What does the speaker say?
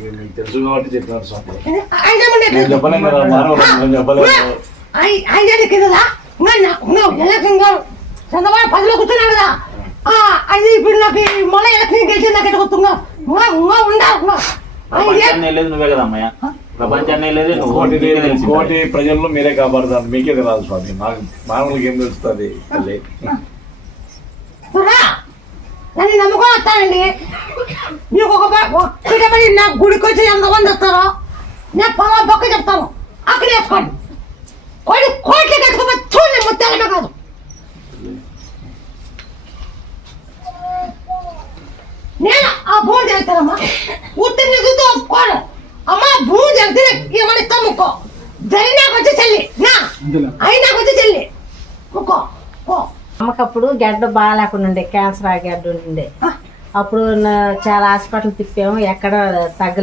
మీకు తెలుసు కాబట్టి చెప్పినారు స్వామి. నేను చెప్పలేను కదా, మానవుడు చెప్పలేదు. చంద్రబాబు 10లో కూర్చున్నాడు కదా, అది ఇప్పుడు నాకు మళ్ళీ ఎలక్షన్ గెలిచింది నాకు ఎట్లా గుర్తుంగా నువ్వే కదా అమ్మయ్య, ప్రపంచాన్ని లేదు. కోటి ప్రజల్లో మీరే కాపాడుతారు, మీకే తెలియాలి స్వామి. మానవులకి ఏం తెలుస్తుంది? నన్ను నమ్ముకొని వస్తానండి. మీకు ఒక పిటబడి నా గుడికి వచ్చి ఎంతమంది వస్తారో నేను పొలా బొక్క చెప్తాను, అక్కడ వేసుకోండి. కోట్లు కట్టుకోమని చూడండి, ముత్తాలమే కాదు. నేను ఆ భూమి జరుగుతానమ్మా, ఉత్తి నిధులతో ఒప్పుకోను అమ్మా. భూమి జరిగితే ఏమని ఇస్తాను ముక్కో, జరిగినాకు వచ్చి చెల్లి నా అయినాకు వచ్చి చెల్లి ముక్కో. అమ్మకప్పుడు గడ్డ బాగా లేకుండా ఉండే, క్యాన్సర్ ఆ గడ్డ ఉండే. అప్పుడు చాలా హాస్పిటల్ తిప్పాము, ఎక్కడ తగ్గలేదు.